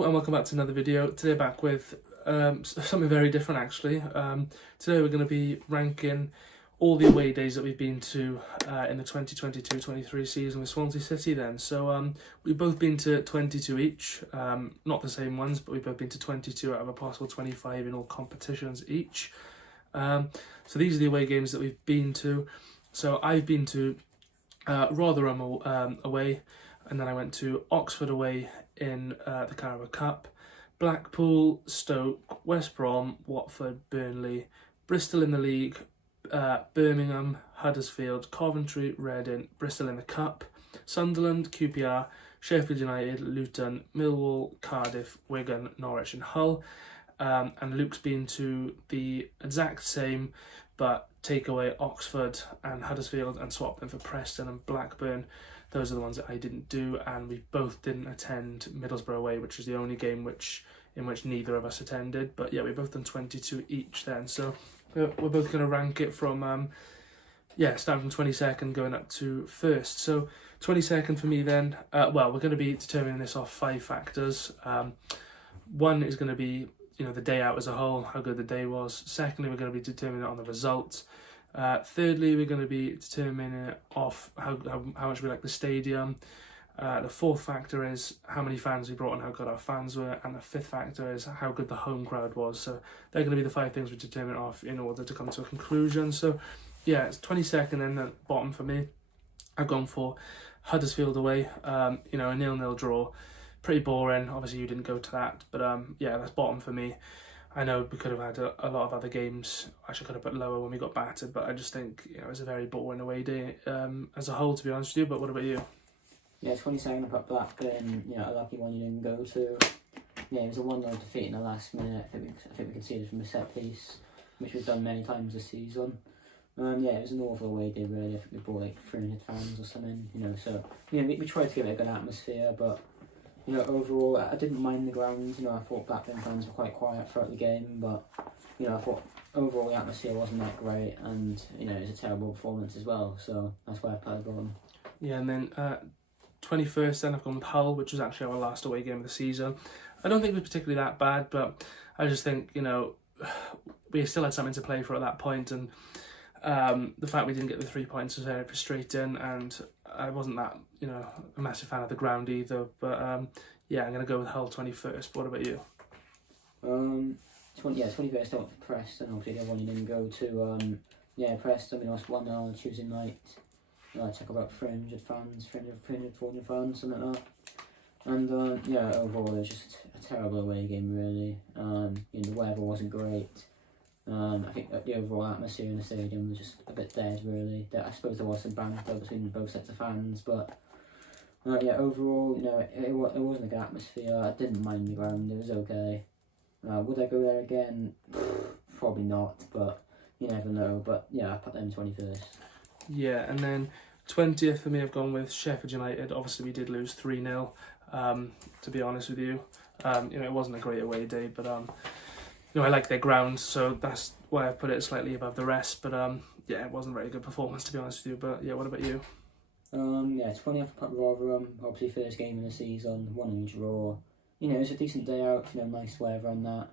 Hello and welcome back to another video. Today back with something very different actually. Today we're going to be ranking all the away days that we've been to in the 2022-23 season with Swansea City then. So we've both been to 22 each, not the same ones, but we've both been to 22 out of a possible 25 in all competitions each. So these are the away games that we've been to. So I've been to Rotherham away, and then I went to Oxford away in the Carabao Cup, Blackpool, Stoke, West Brom, Watford, Burnley, Bristol in the league, Birmingham, Huddersfield, Coventry, Reading, Bristol in the Cup, Sunderland, QPR, Sheffield United, Luton, Millwall, Cardiff, Wigan, Norwich and Hull. And Luke's been to the exact same, but take away Oxford and Huddersfield and swap them for Preston and Blackburn. Those are the ones that I didn't do, and we both didn't attend Middlesbrough away, which is the only game in which neither of us attended. But yeah, we both done 22 each then. So we're both going to rank it from, starting from 22nd going up to first. So 22nd for me then, we're going to be determining this off 5 factors. One is going to be, the day out as a whole, how good the day was. Secondly, we're going to be determining it on the result. Thirdly, we're going to be determining it off how much we like the stadium. The fourth factor is how many fans we brought and how good our fans were. And the fifth factor is how good the home crowd was. So they're going to be the 5 things we determine off in order to come to a conclusion. So yeah, it's 22nd and the bottom for me. I've gone for Huddersfield away, a 0-0 draw. Pretty boring. Obviously you didn't go to that, but that's bottom for me. I know we could have had a lot of other games. Actually could have put lower when we got battered, but I just think it was a very boring away day as a whole, to be honest with you. But what about you? Yeah, 22nd I put Blackburn, a lucky one you didn't go to. Yeah, it was a 1-0 defeat in the last minute. I think we conceded from a set piece, which we've done many times this season. It was an awful away day really. I think we brought like 300 fans or something, so we tried to give it a good atmosphere, but overall, I didn't mind the ground. I thought Blackburn fans were quite quiet throughout the game, but I thought overall the atmosphere wasn't that great, and it was a terrible performance as well. So that's why I put it on. Yeah, and then 21st, then I've gone with Hull, which was actually our last away game of the season. I don't think it was particularly that bad, but I just think we still had something to play for at that point, and the fact we didn't get the 3 points was very frustrating, and I wasn't that, a massive fan of the ground either, but I'm going to go with Hull 21st. What about you? 21st I went for Preston, obviously the one you didn't go to. Preston, we lost 1-0 on Tuesday night. I took about 300 fans, 400 fans, something like that. And overall it was just a terrible away game really. The weather wasn't great. I think that the overall atmosphere in the stadium was just a bit dead really. I suppose there was some banter between both sets of fans, but overall, it wasn't a good atmosphere. I didn't mind the ground, it was okay. Would I go there again? Probably not, but you never know. But yeah, I put them 21st. Yeah, and then 20th for me, I've gone with Sheffield United. Obviously we did lose 3-0, to be honest with you. It wasn't a great away day, but I like their ground, so that's why I put it slightly above the rest. But it wasn't a very good performance, to be honest with you. But yeah, what about you? 20th I put Rotherham. Obviously first game of the season, 1-1 draw. It was a decent day out. Nice weather and that.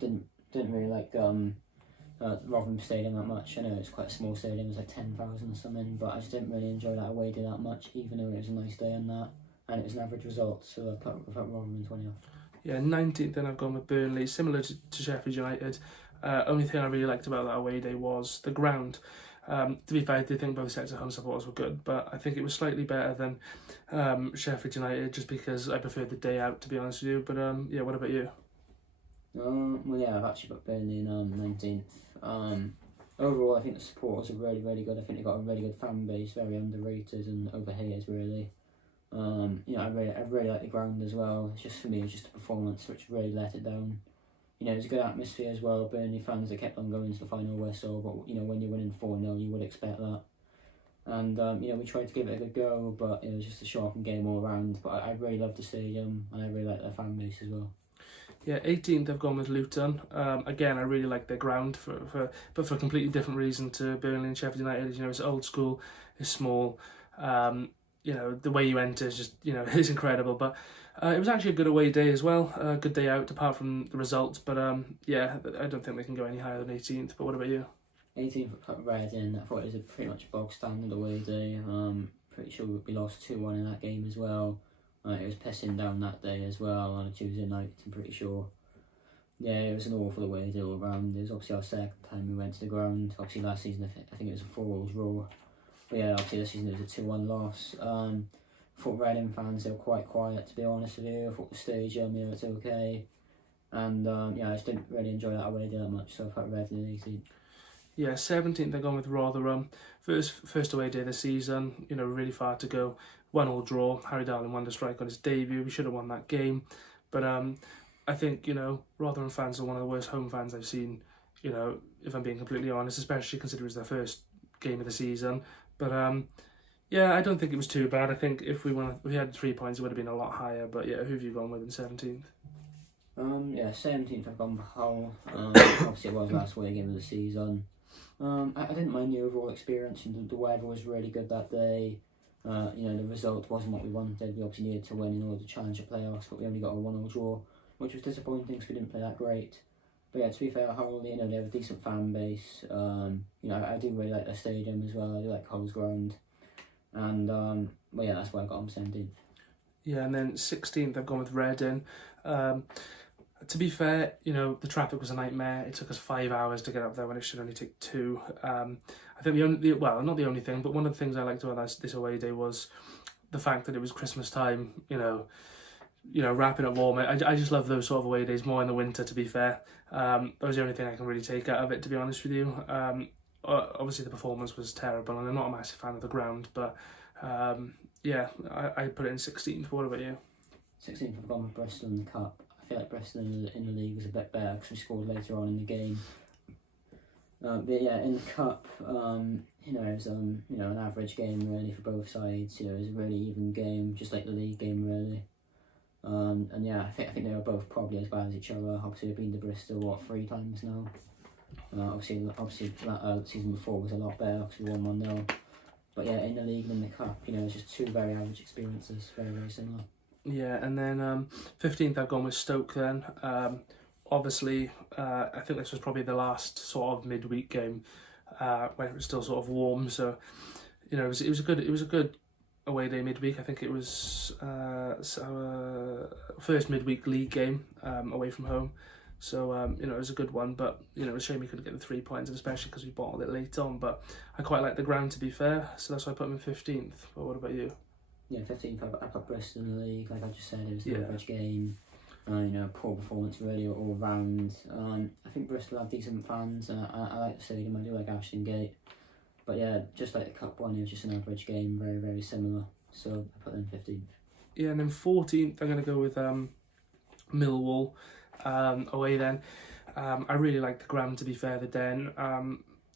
Didn't really like Rotherham Stadium that much. I know it's quite a small stadium, it was like 10,000 or something, but I just didn't really enjoy that away day that much, even though it was a nice day and that, and it was an average result. So I put Rotherham in 20th. Yeah, 19th then I've gone with Burnley, similar to Sheffield United. Only thing I really liked about that away day was the ground. To be fair, I did think both sets of home supporters were good, but I think it was slightly better than Sheffield United, just because I preferred the day out, to be honest with you. But what about you? I've actually put Burnley in 19th. Overall, I think the supporters are really, really good. I think they've got a really good fan base, very underrated and overhated, really. I really like the ground as well. It's just, for me, it was just a performance which really let it down. It was a good atmosphere as well. Burnley fans that kept on going to the final whistle, but when you're winning 4-0, you would expect that. And we tried to give it a good go, but it was just a shocking game all around. But I really love the stadium, and I really like their fan base as well. Yeah, 18th I've gone with Luton. Again, I really like their ground, but for a completely different reason to Burnley and Sheffield United. It's old school, it's small. The way you enter is just, it's incredible. But It was actually a good away day as well, a good day out apart from the results, but yeah, I don't think they can go any higher than 18th, but what about you? 18th at Reading. I thought it was a pretty much bog standard away day. Pretty sure we lost 2-1 in that game as well. It was pissing down that day as well on a Tuesday night, I'm pretty sure. Yeah, it was an awful away day all round. It was obviously our second time we went to the ground. Obviously last season I think it was a 4-4 draw. But yeah, obviously this season it was a 2-1 loss. I thought Reading fans, they were quite quiet, to be honest with you. I thought the stadium, it's okay. And yeah, I just didn't really enjoy that away day that much, so I thought Reading 18th. Yeah, 17th they've gone with Rotherham. First away day of the season, really far to go. 1-1 draw, Harry Darling won the strike on his debut. We should have won that game. But I think, Rotherham fans are one of the worst home fans I've seen, if I'm being completely honest, especially considering it was their first game of the season. But yeah, I don't think it was too bad. I think if we had 3 points, it would have been a lot higher. But yeah, who have you gone with in 17th? Yeah, 17th I've gone for Hull. Obviously it was last away game of the season. I didn't mind the overall experience, and the weather was really good that day. The result wasn't what we wanted. We obviously needed to win in order to challenge the playoffs, but we only got a 1-1 draw, which was disappointing because we didn't play that great. But yeah, to be fair, Hull, they have a decent fan base. I do really like their stadium as well. I do like Hull's ground. And well, yeah, that's why I got them 17th. Yeah, and then 16th I've gone with Reading. To be fair, the traffic was a nightmare. It took us 5 hours to get up there when it should only take 2. I think not the only thing, but one of the things I liked about this away day was the fact that it was Christmas time, wrapping up warm. I just love those sort of away days more in the winter, to be fair. That was the only thing I can really take out of it, to be honest with you. Obviously the performance was terrible and I'm not a massive fan of the ground, but yeah, I put it in 16th. What about you? 16th I've gone with Bristol in the Cup. I feel like Bristol in the league was a bit better because we scored later on in the game. But yeah, in the Cup, it was an average game really for both sides. It was a really even game, just like the league game really. And yeah, I think they were both probably as bad as each other. Obviously we've been to Bristol 3 times now. Obviously that season before was a lot better because we won 1-0. But yeah, in the league and in the Cup, it's just 2 very average experiences, very, very similar. Yeah, and then 15th I've gone with Stoke then. Obviously, I think this was probably the last sort of midweek game when it was still sort of warm. So, it was a good away day midweek. I think it was our first midweek league game away from home. So, it was a good one, but, it was a shame we couldn't get the 3 points, and especially because we bottled it late on. But I quite like the ground, to be fair, so that's why I put them in 15th. But what about you? Yeah, 15th, I put Bristol in the league, like I just said, it was an average game. Poor performance really all round. I think Bristol have decent fans, and I like the stadium, I do like Ashton Gate. But yeah, just like the Cup one, it was just an average game, very, very similar. So I put them 15th. Yeah, and then 14th, I'm going to go with Millwall away then. I really liked the ground, to be fair, the Den.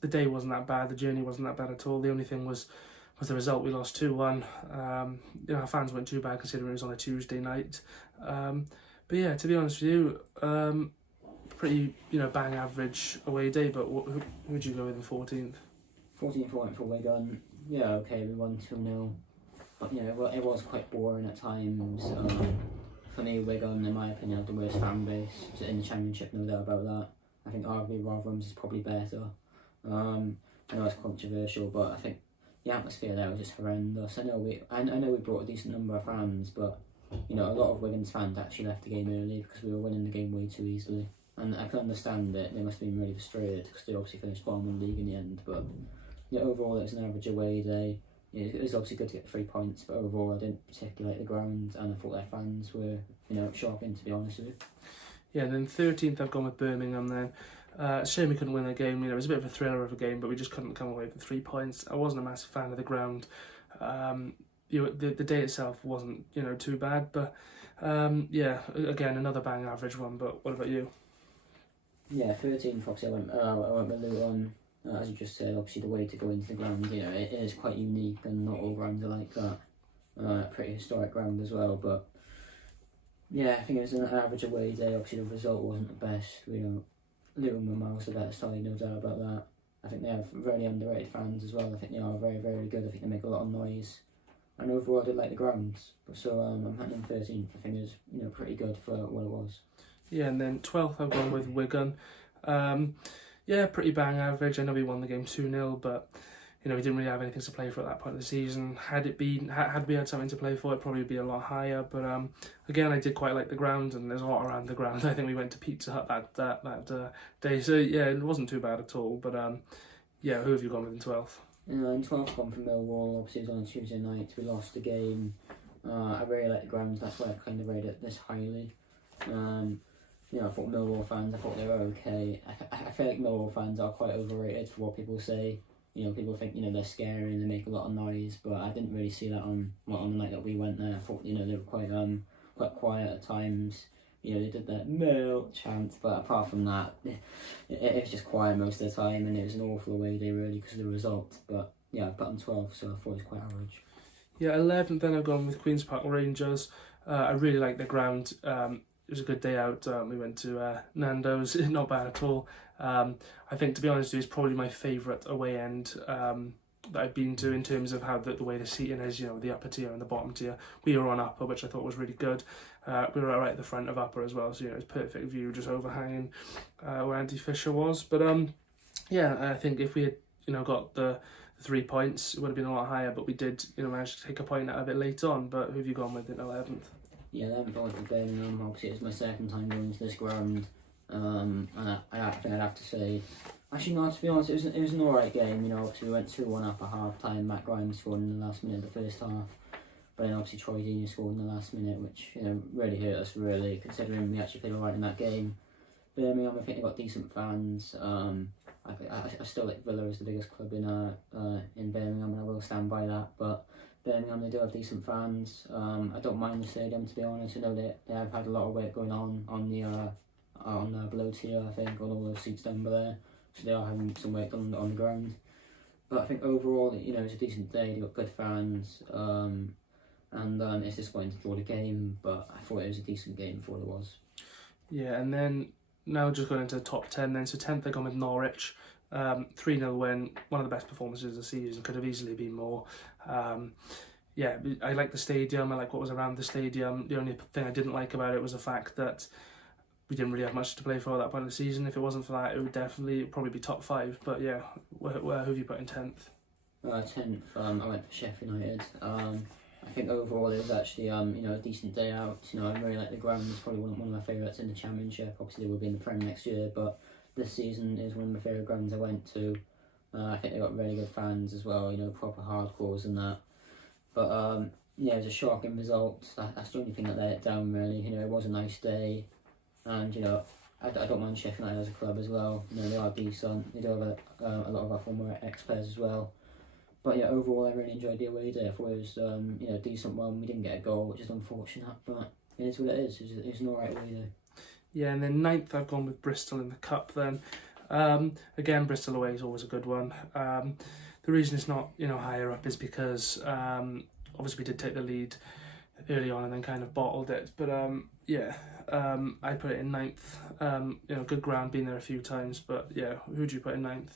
The day wasn't that bad, the journey wasn't that bad at all. The only thing was the result. We lost 2-1. Our fans weren't too bad considering it was on a Tuesday night. But yeah, to be honest with you, pretty bang average away day. But who would you go with in 14th? 14th went for Wigan. Yeah, okay, we won 2-0. But it was quite boring at times. For me, Wigan, in my opinion, have the worst fan base in the Championship, no doubt about that. I think arguably Rotherham's is probably better. I know it's controversial, but I think the atmosphere there was just horrendous. I know we brought a decent number of fans, but a lot of Wigan's fans actually left the game early because we were winning the game way too easily. And I can understand it. They must have been really frustrated because they obviously finished bottom of the league in the end. But overall, it was an average away day. It was obviously good to get 3 points, but overall, I didn't particularly like the ground, and I thought their fans were shocking, to be honest with you. Yeah, and then 13th, I've gone with Birmingham then. It's a shame we couldn't win the game. It was a bit of a thriller of a game, but we just couldn't come away with 3 points. I wasn't a massive fan of the ground. The day itself wasn't too bad, but yeah, again another bang average one. But what about you? Yeah, 13th. Obviously, I went with Luton. As you just said, obviously the way to go into the ground, it is quite unique, and not all grounds are like that. Pretty historic ground as well, but yeah, I think it was an average away day. Obviously, the result wasn't the best. Luton were miles the better side, no doubt about that. I think they have really underrated fans as well. I think they are very, very good. I think they make a lot of noise. And overall, I did like the grounds. So I'm handing 13th. I think is pretty good for what it was. Yeah, and then 12th I've gone with Wigan. Yeah, pretty bang average. I know we won the game 2-0, but we didn't really have anything to play for at that point of the season. Had we had something to play for, it'd probably be a lot higher. But again, I did quite like the ground, and there's a lot around the ground. I think we went to Pizza Hut that day, so yeah, it wasn't too bad at all. But yeah, who have you gone with in 12th? In 12th, gone for Millwall. Obviously, it was on a Tuesday night. We lost the game. I really like the grounds. That's why I kind of rated it this highly. I thought Millwall fans, I thought they were okay. I feel like Millwall fans are quite overrated for what people say. People think, they're scary and they make a lot of noise, but I didn't really see that on the night that we went there. I thought, they were quite quiet at times. They did that Mill chant, but apart from that, it was just quiet most of the time, and it was an awful away day really because of the result. But yeah, I've gotten 12, so I thought it was quite average. Yeah, 11th then I've gone with Queen's Park Rangers. I really like the ground. It was a good day out. We went to Nando's, not bad at all. I think, to be honest, it's probably my favourite away end that I've been to in terms of how the way the seating is, the upper tier and the bottom tier. We were on upper, which I thought was really good. We were right at the front of upper as well, so it was perfect view, just overhanging where Andy Fisher was. But yeah, I think if we had got the 3 points, it would have been a lot higher, but we did manage to take a point out of it late on. But who have you gone with in 11th? Yeah, 11th I went for Birmingham. Obviously, it was my second time going to this ground. And I think I'd have to say, actually no, to be honest, it was an alright game. Obviously we went 2-1 up at half time. Matt Grimes scored in the last minute of the first half, but then obviously Troy Deeney scored in the last minute, which really hurt us really, considering we actually played alright in that game. Birmingham, I think they got decent fans. I still like Villa as the biggest club in Birmingham, and I will stand by that. But Birmingham, they do have decent fans. I don't mind the stadium, to be honest. I know they have had a lot of work going on the below tier, I think, on all those seats down below. So they are having some work done on the ground. But I think overall, it's a decent day. They got good fans, and it's disappointing to draw the game, but I thought it was a decent game for what it was. Yeah, and then now just going into the top 10 then. So 10th, I gone with Norwich. 3-0 win, one of the best performances of the season, could have easily been more. Yeah, I like the stadium, I like what was around the stadium. The only thing I didn't like about it was the fact that we didn't really have much to play for at that point of the season. If it wasn't for that, it would probably be top 5. But yeah, who have you put in 10th? 10th, I went for Sheffield United. I think overall it was actually a decent day out. I really like the ground. It's probably one of my favourites in the Championship. Obviously they will be in the Prem next year, but this season is one of my favourite grounds I went to. I think they got really good fans as well, proper hardcores and that. But yeah, it was a shocking result. That's the only thing that let it down really. It was a nice day, and I don't mind Sheffield United as a club as well. They are decent. They do have a lot of our former ex-players as well. But yeah, overall I really enjoyed the away day. I thought it was a decent one. We didn't get a goal, which is unfortunate, but it is what it is. It's an alright away day. Yeah, and then 9th I've gone with Bristol in the Cup then. Again, Bristol away is always a good one. The reason it's not higher up is because obviously we did take the lead early on and then kind of bottled it. But yeah, I put it in 9th. Good ground, been there a few times. But yeah, who'd you put in 9th?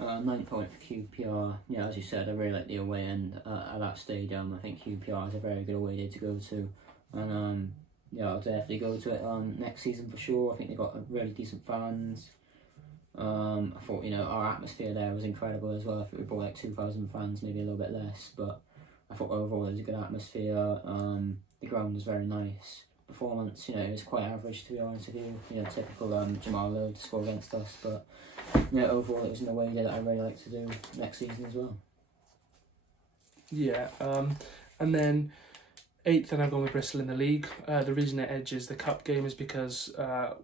9th point for QPR. Yeah, as you said, I really like the away end at that stadium. I think QPR is a very good away day to go to, and yeah, I'll definitely go to it next season for sure. I think they got really decent fans. I thought our atmosphere there was incredible as well. I think we brought like 2,000 fans, maybe a little bit less, but I thought overall it was a good atmosphere. The ground was very nice. Performance, it was quite average, to be honest with you. Typical Jamal Lowe to score against us, but overall it was an away day that I really like to do next season as well. Yeah, and then 8th, and I've gone with Bristol in the league. The reason it edges the cup game is because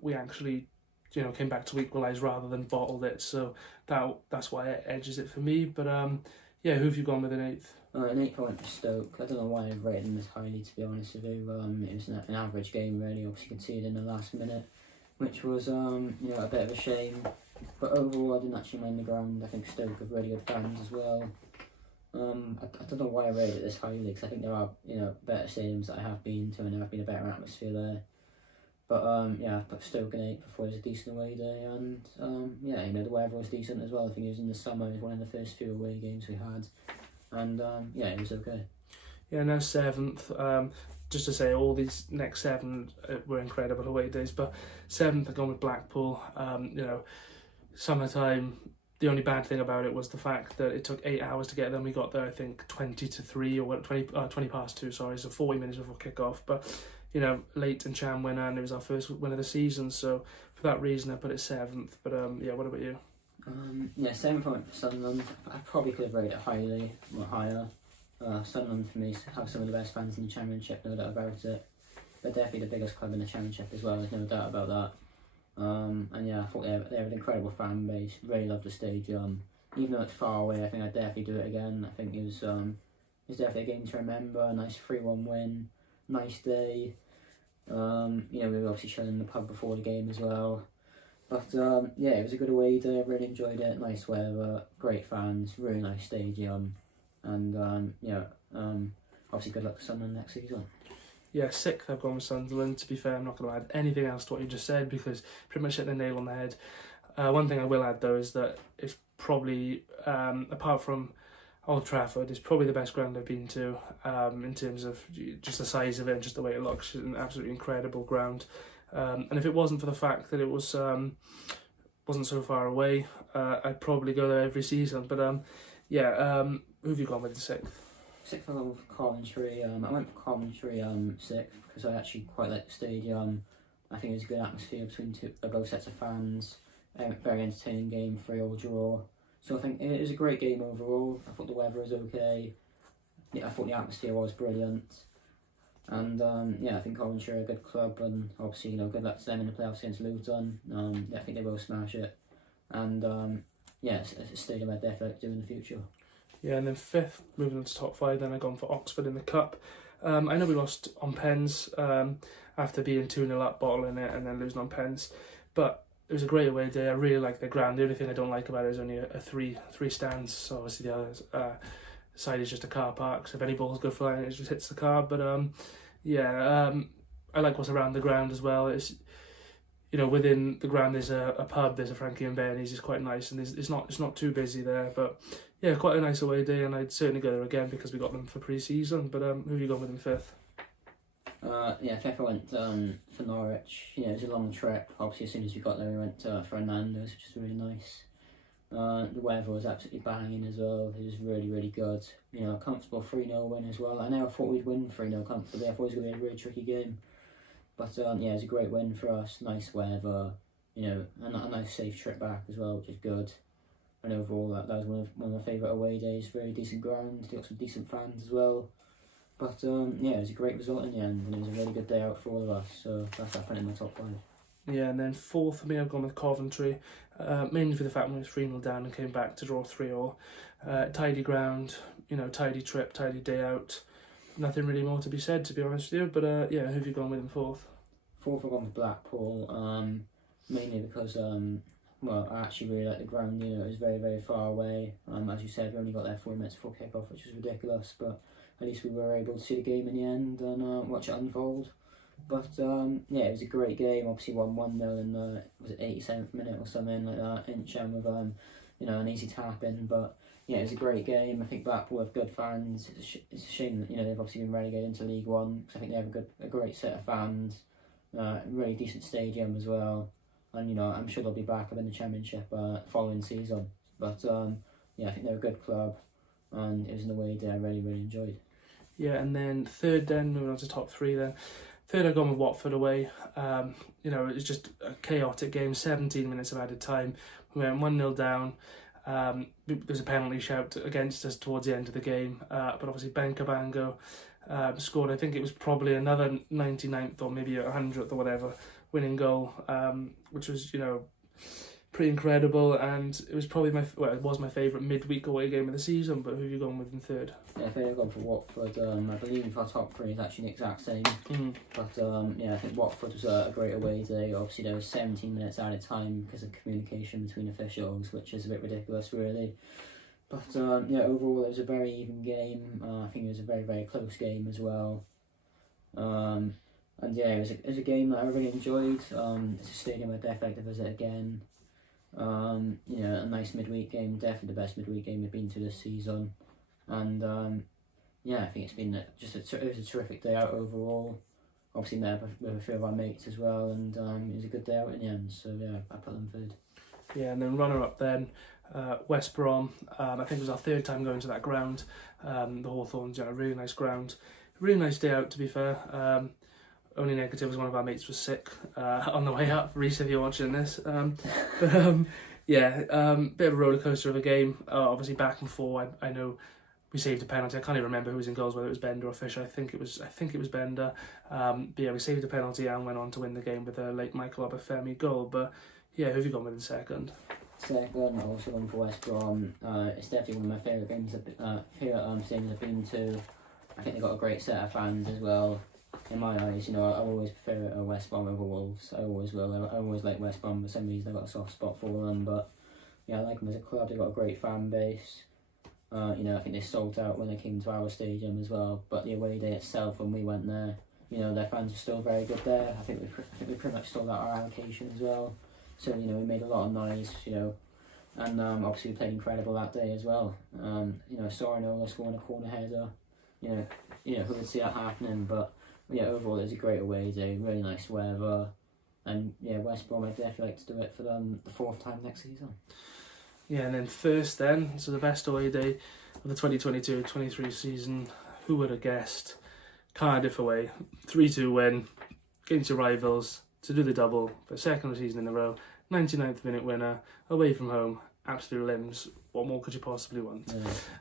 we actually came back to equalise rather than bottled it, so that's why it edges it for me. But yeah, who have you gone with in 8th? In 8th I went for Stoke. I don't know why I've rated them this highly, to be honest with you. It was an average game really, obviously conceded in the last minute, which was a bit of a shame. But overall I didn't actually mind the ground. I think Stoke have really good fans as well. I don't know why I rated it this highly, because I think there are better stadiums that I have been to and there have been a better atmosphere there. But yeah, I put Stoke in 8th before it was a decent away day, and yeah, the weather was decent as well. I think it was in the summer. It was one of the first few away games we had, and yeah, it was okay. Yeah, now 7th. Just to say, all these next 7 were incredible away days, but 7th I've gone with Blackpool. You know, summertime. The only bad thing about it was the fact that it took 8 hours to get there. We got there, I think, 20 to 3 or 20 past 2, sorry, so 40 minutes before kick-off. But, you know, late and Cham winner, and it was our first win of the season, so for that reason I put it 7th. But yeah, what about you? Yeah, 7th I went for Sunderland. I probably could have rated it highly, or higher. Sunderland for me have some of the best fans in the Championship, no doubt about it. They're definitely the biggest club in the Championship as well, there's no doubt about that. And yeah, I thought they have an incredible fan base, really loved the stadium. Even though it's far away, I think I'd definitely do it again. I think it was definitely a game to remember, a nice 3-1 win, nice day. You know, we were obviously chilling in the pub before the game as well. But yeah, it was a good away day, I really enjoyed it, nice weather, great fans, really nice stadium. And yeah, obviously good luck to Sunderland next season. Yeah, 6th I've gone with Sunderland. To be fair, I'm not going to add anything else to what you just said because pretty much hit the nail on the head. One thing I will add though is that it's probably, apart from Old Trafford, it's probably the best ground I've been to in terms of just the size of it and just the way it looks. It's an absolutely incredible ground. And if it wasn't for the fact that it was wasn't so far away, I'd probably go there every season. But yeah, who have you gone with in 6th? 6th I went with Coventry. I went for Coventry 6th because I actually quite like the stadium. I think it was a good atmosphere between both sets of fans. Very entertaining game, 3-3 draw. So I think it was a great game overall. I thought the weather was okay. Yeah, I thought the atmosphere was brilliant. And yeah, I think Coventry are a good club, and obviously, you know, good luck to them in the playoffs against Luton. I think they will smash it. And yeah, it's a stadium I'd definitely like to do in the future. Yeah, and then 5th, moving on to top 5, then I've gone for Oxford in the Cup. I know we lost on pens after being 2-0 up, bottling it, and then losing on pens. But it was a great away day. I really like the ground. The only thing I don't like about it is only a three stands. So obviously the other side is just a car park. So if any balls go flying, it just hits the car. But yeah, I like what's around the ground as well. It's, you know, within the ground there's a pub, there's a Frankie and Benny's, it's quite nice, and it's not too busy there. But yeah, quite a nice away day, and I'd certainly go there again because we got them for pre-season. But who have you gone with in 5th? Yeah, 5th I went for Norwich. You know, it was a long trip. Obviously, as soon as we got there, we went to Fernando's, which was really nice. The weather was absolutely banging as well. It was really, really good. You know, a comfortable 3-0 win as well. I never thought we'd win 3-0 comfortably. I thought it was going to be a really tricky game. But yeah, it was a great win for us. Nice weather, you know, a nice safe trip back as well, which is good. And overall, that was one of my favourite away days. Very decent ground. They got some decent fans as well. But yeah, it was a great result in the end, and it was a really good day out for all of us. So that's definitely in my top 5. Yeah, and then 4th for me, I've gone with Coventry, mainly for the fact we were 3-0 down and came back to draw 3-3. Tidy ground, you know, tidy trip, tidy day out. Nothing really more to be said, to be honest with you. But yeah, who have you gone with in 4th? 4th I've gone with Blackpool, mainly because well, I actually really like the ground. You know, it was very, very far away. As you said, we only got there 4 minutes before kick-off, which was ridiculous. But at least we were able to see the game in the end and watch it unfold. But yeah, it was a great game. Obviously, won 1-0 in the 87th minute or something like that. In Cham with you know, an easy tap in. But yeah, it was a great game. I think Blackpool have good fans. It's a shame that, you know, they've obviously been relegated into League One, because I think they have a great set of fans. Really decent stadium as well. And you know, I'm sure they'll be back up in the Championship following season. But yeah, I think they're a good club, and it was an away day I really, really enjoyed. Yeah, and then 3rd, then moving on to top 3 then. 3rd, I've gone with Watford away. You know, it was just a chaotic game, 17 minutes of added time. We went 1-0 down. There was a penalty shout against us towards the end of the game, but obviously Bango scored, I think it was probably another 99th or maybe 100th or whatever, winning goal, which was, you know, pretty incredible, and it was probably it was my favourite midweek away game of the season. But who have you gone with in 3rd? Yeah, I think I've gone for Watford. I believe our top 3 is actually the exact same. But yeah, I think Watford was a great away day. Obviously, there was 17 minutes out of time because of communication between officials, which is a bit ridiculous, really. But yeah, overall, it was a very even game. I think it was a very, very close game as well. And yeah, it was a game that I really enjoyed. It's a stadium I'd definitely like to visit again. You know, a nice midweek game, definitely the best midweek game we've been to this season. And yeah, I think it's been it was a terrific day out overall. Obviously met with a few of our mates as well, and it was a good day out in the end. So yeah, I put them third. Yeah, and then runner up then, West Brom. I think it was our third time going to that ground. The Hawthorns, a really nice ground, really nice day out to be fair. Only negative was one of our mates was sick on the way up. Reece, if you're watching this, bit of a roller coaster of a game. Obviously back and forth. I know we saved a penalty. I can't even remember who was in goals, whether it was Bender or Fisher. I think it was Bender. But yeah, we saved a penalty and went on to win the game with a late Michael Obafemi goal. But yeah, who have you gone with in second? Second, I also won for West Brom. It's definitely one of my favourite games. Stadiums I've been to. I think they've got a great set of fans as well. In my eyes, I always prefer West Brom over Wolves. I always will. I always like West Brom. For some reason, I've got a soft spot for them. But yeah, I like them as a club. They've got a great fan base. I think they sold out when they came to our stadium as well. But the away day itself, when we went there, their fans were still very good there. I think we pretty much sold out our allocation as well. So we made a lot of noise. And obviously we played incredible that day as well. Sorinola scoring a corner header. Who would see that happening? But yeah, overall it was a great away day. Really nice weather. And yeah, West Brom, I'd definitely like to do it for them the fourth time next season. Yeah, and then first then, so the best away day of the 2022-23 season, who would have guessed? Cardiff away, 3-2 win against your rivals to do the double for second season in a row, 99th minute winner, away from home, absolute limbs. What more could you possibly want?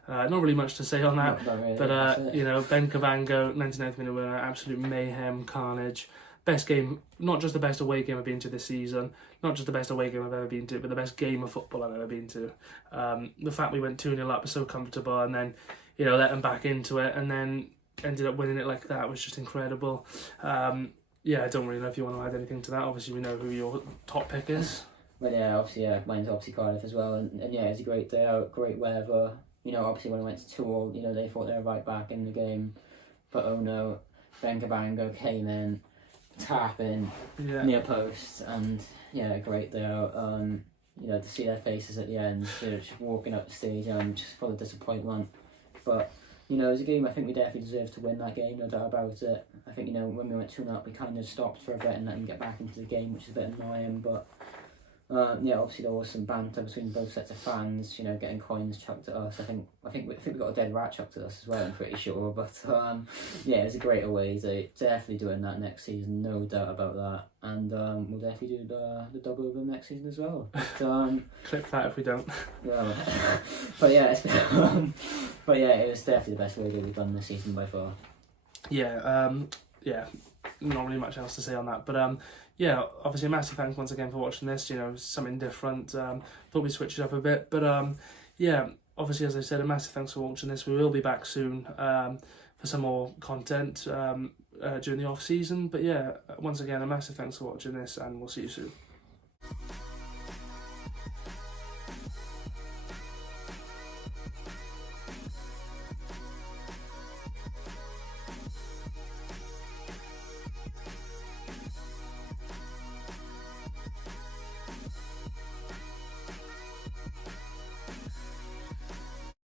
Yeah. Not really much to say on that, really, but Ben Cavango, 99th minute winner, absolute mayhem, carnage. Best game, not just the best away game I've been to this season, not just the best away game I've ever been to, but the best game of football I've ever been to. The fact we went 2-0 up was so comfortable, and then let them back into it, and then ended up winning it like that was just incredible. I don't really know if you want to add anything to that. Obviously, we know who your top pick is. But yeah, mine's obviously Cardiff as well, and yeah, it's a great day out, great weather. Obviously when I went to 2-2, they thought they were right back in the game, but oh no, Ben Cavango came in, tapping near post, and yeah, a great day out. To see their faces at the end, just walking up the stadium, just full of disappointment. But it was a game I think we definitely deserved to win that game, no doubt about it. I think when we went 2-0 up, we kind of stopped for a bit and let them get back into the game, which is a bit annoying. But obviously there was some banter between both sets of fans, getting coins chucked at us. I think we got a dead rat chucked at us as well, I'm pretty sure. But it was a great away day. Definitely doing that next season, no doubt about that. And we'll definitely do the double over next season as well. But, clip that if we don't. Yeah, but yeah, it was definitely the best away day we've done this season by far. Not really much else to say on that, but obviously a massive thanks once again for watching this. Something different. Thought we'd switch it up a bit, but obviously, as I said, a massive thanks for watching this. We will be back soon for some more content during the off season. But once again, a massive thanks for watching this, and we'll see you soon.